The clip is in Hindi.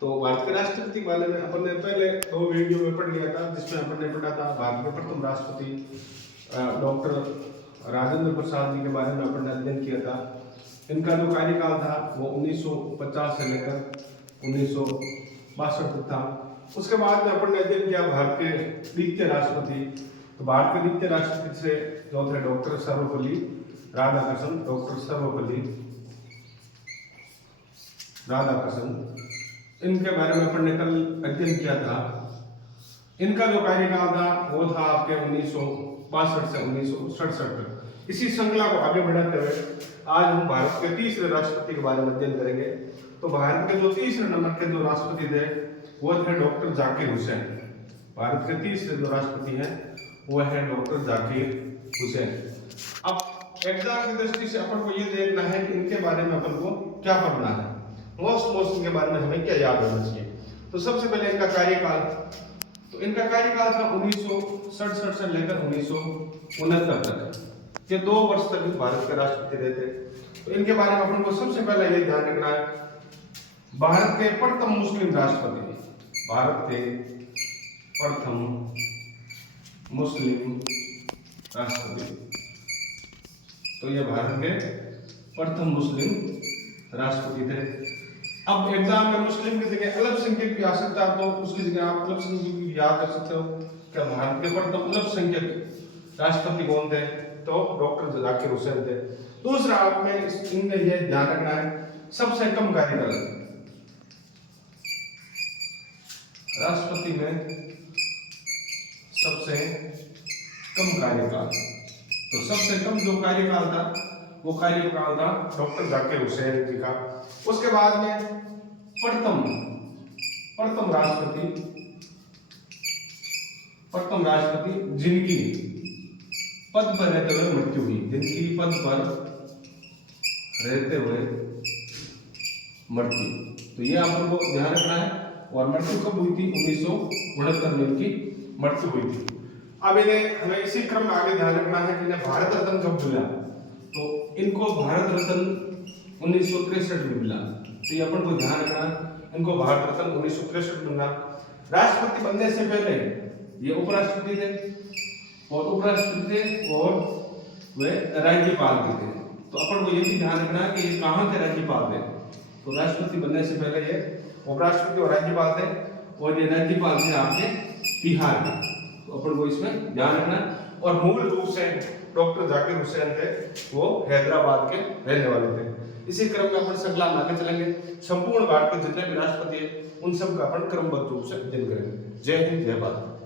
तो भारत के राष्ट्रपति के बारे में अपन ने पहले 2 वीडियो में पढ़ लिया था, जिसमें अपन ने पढ़ा था भारत के प्रथम राष्ट्रपति डॉक्टर राजेंद्र प्रसाद जी के बारे में अपन ने अध्ययन किया था। इनका जो कार्यकाल था वो 1950 से लेकर 1962 तक था। उसके बाद में अपन ने अध्ययन किया भारत के द्वितीय राष्ट्रपति। तो भारत के द्वितीय राष्ट्रपति से जो थे डॉक्टर सर्वपल्ली राधाकृष्णन, डॉक्टर सर्वपल्ली राधाकृष्णन, इनके बारे में अपन ने कल अध्ययन किया था। इनका जो कार्यकाल था वो था आपके 1962 से 1967 तक। इसी श्रृंखला को आगे बढ़ाते हुए आज हम भारत के तीसरे राष्ट्रपति के बारे में अध्ययन करेंगे। तो भारत के जो तीसरे नंबर के जो राष्ट्रपति थे वो थे डॉक्टर जाकिर हुसैन। भारत के तीसरे जो राष्ट्रपति हैं वो है डॉक्टर जाकिर हुसैन। अब एग्जाम की दृष्टि से अपन को ये देखना है कि इनके बारे में अपन को क्या पढ़ना है, मोस्ट इनके बारे में हमें क्या याद होना चाहिए। तो सबसे पहले इनका कार्यकाल, तो इनका कार्यकाल था 1967 से लेकर 1969 तक। ये 2 वर्ष तक भारत के राष्ट्रपति रहे थे। तो इनके बारे में अपन को सबसे पहले ये ध्यान रखना है, भारत के प्रथम मुस्लिम राष्ट्रपति, भारत के प्रथम मुस्लिम राष्ट्रपति। तो ये भारत के प्रथम मुस्लिम राष्ट्रपति थे। अब एग्जाम में मुस्लिम की जगह अल्पसंख्यक भी आ सकता है, तो उसकी जगह आप अल्पसंख्यक भी याद कर सकते हो कि भारत के प्रथम अल्पसंख्यक राष्ट्रपति कौन थे, तो डॉक्टर जाकिर हुसैन थे। दूसरा आप में इनमें यह ध्यान रखना है, सबसे कम कार्यकाल राष्ट्रपति में, सबसे कम कार्यकाल। तो सबसे कम जो कार्यकाल था वो कार्यकाल था डॉक्टर जाकिर हुसैन जी का। उसके बाद में प्रथम राष्ट्रपति जिनकी पद पर रहते हुए मृत्यु हुई, जिनकी पद पर रहते हुए मृत्यु। तो ये आपको ध्यान रखना है। और मृत्यु कब हुई थी? 1969 में इनकी मृत्यु हुई थी। अब इन्हें हमें इसी क्रम में आगे ध्यान रखना है कि इन्हें भारत रत्न कब मिला। तो इनको भारत रत्न 1963 में मिला। तो ये अपन को ध्यान रखना है, इनको भारत रत्न 1963 में मिला। राष्ट्रपति बनने से पहले ये उपराष्ट्रपति थे, और उपराष्ट्रपति थे और वे राज्यपाल भी थे। तो अपन को ये भी ध्यान रखना है कि ये कहाँ के राज्यपाल थे। तो राष्ट्रपति बनने से पहले ये उपराष्ट्रपति और राज्यपाल थे, और ये राज्यपाल थे आपके बिहार के। तो अपन को इसमें ध्यान रखना। और मूल रूप से डॉक्टर जाकिर हुसैन थे वो हैदराबाद के रहने वाले थे। इसी क्रम में अपन श्रृंखला में आगे चलेंगे। संपूर्ण भारत के जितने भी राष्ट्रपति हैं उन सब का अपन क्रमबद्ध रूप से अध्ययन करेंगे। जय हिंद, जय भारत।